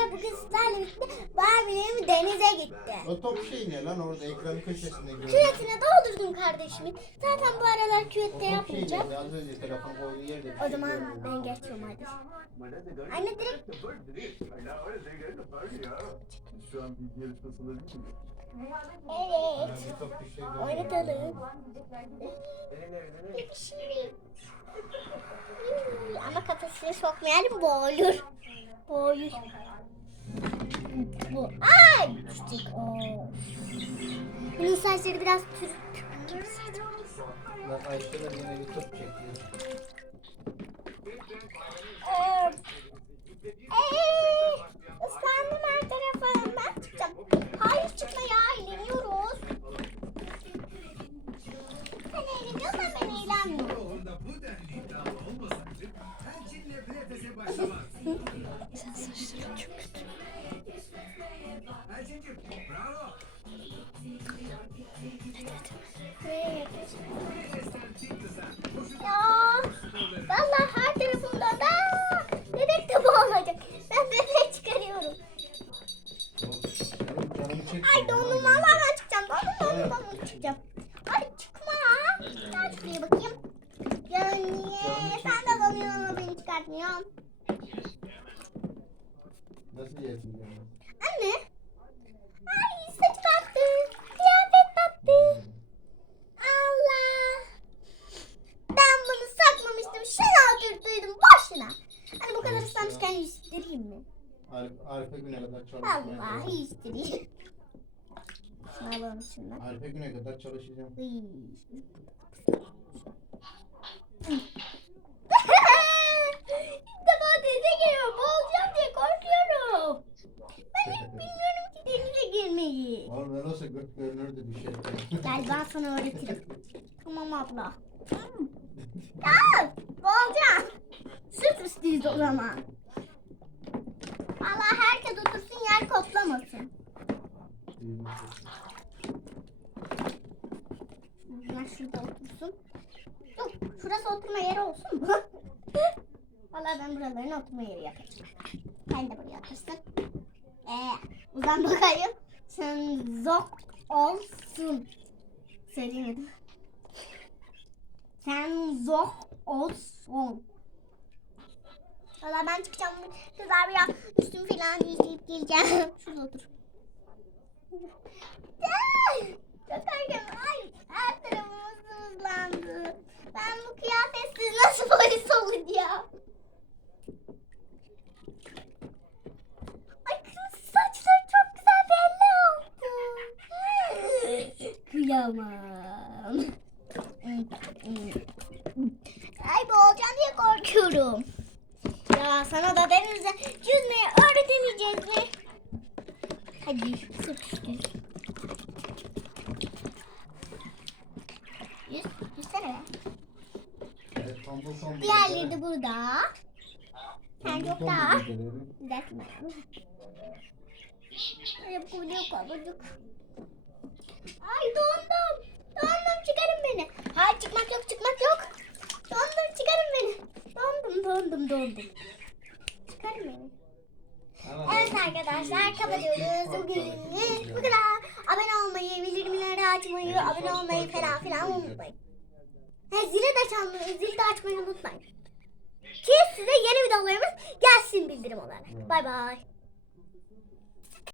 arkadaşlar bugün sizlerle birlikte Barbie'lerim denize gitti. O top şey ne lan orada ekranın köşesinde görüyorum. Küvetine doldurdum kardeşimin. Zaten bu aralar O küvette top şey yapmayacağım. neydi? Az telefon koyduğu yerde. O şey zaman gördüm. ben geçiyorum hadi. Anne direkt Şu an bilgi yarışmasında değil mi? evet. Top bir şey gördüm. Oynatalım. Ama kafasını sokmayalım boğulur. Boğulur. Bu. Ay düştük. Of. Bunun saçları biraz Türk. Bak Ayşe'ler yine bir top çekiyor. Ee, ee, ıslandım her tarafım. Ben çıkacağım. Hayır çıkma ya. Eğleniyoruz. Sen eğleniyorsan ben eğlenmiyorum. Sen saçların çok kötü. Ya vallahi her tarafımda da bebek de olacak. Ben bebeği çıkarıyorum. Ay dondum vallahi çıkacağım. Dondum dondum dondum çıkacağım. Ay çıkma. Gel şuraya bakayım. Ya niye? Sen de donuyorsun beni çıkartmıyorsun. Nasıl yesin yani? Anne. Ay saç battı. Kıyafet battı. Allah. Ben bunu sakmamıştım. Şuna oturttuydum boşuna. Hani bu kadar ıslanmışken yüzlereyim mi? Arif, Arife güne kadar çalışmaya Vallahi devam. yüzlereyim. Şunu alalım şundan. Arife güne kadar çalışacağım. Iy. İlk defa denize giriyorum. Boğulacağım diye korkuyorum. Ben bilmiyorum ki denize girmeyi. Oğlum ben olsa gök görünürdü bir şey. Gel ben sana öğretirim. Tamam abla. Gel. Boğulacağım. Sırt üstüyüz o zaman. Valla herkes otursun yer koplamasın. Bunlar şurada otursun. Yok şurası oturma yeri olsun mu? Valla ben buralarına oturma yeri yapacağım. Sen de buraya otursun. Ee, uzan bakayım. Sen zok olsun. Söyleyemedim. Sen zok olsun. Valla ben çıkacağım. Güzel bir ya üstüm falan izleyip geleceğim. Şurada otur. Çok erken. Ay her tarafımız hızlandı. Ben bu kıyafetsiz nasıl polis olacağım? Ay kız saçları çok güzel belli oldu. Kıyamam. Ay boğulacağım diye korkuyorum. Ya sana da denizde yüzmeyi öğretemeyeceğiz mi? Hadi sırt üstü. Yüz, yüzsene be. Diğerleri de burada. Sen tombul daha. Düzeltme. Bu biliyor kabucuk. Ay dondum. Dondum çıkarın beni. Hayır çıkmak yok çıkmak yok. Dondum çıkarın beni. Dondum dondum dondum. Çıkarın beni. Evet arkadaşlar kapatıyoruz. Bugün bu kadar. Abone olmayı, bildirimleri açmayı, abone olmayı falan filan unutmayın. Ha, zili de çalmayı, zili de açmayı unutmayın. Ki size yeni videolarımız gelsin bildirim olarak. Bay bay.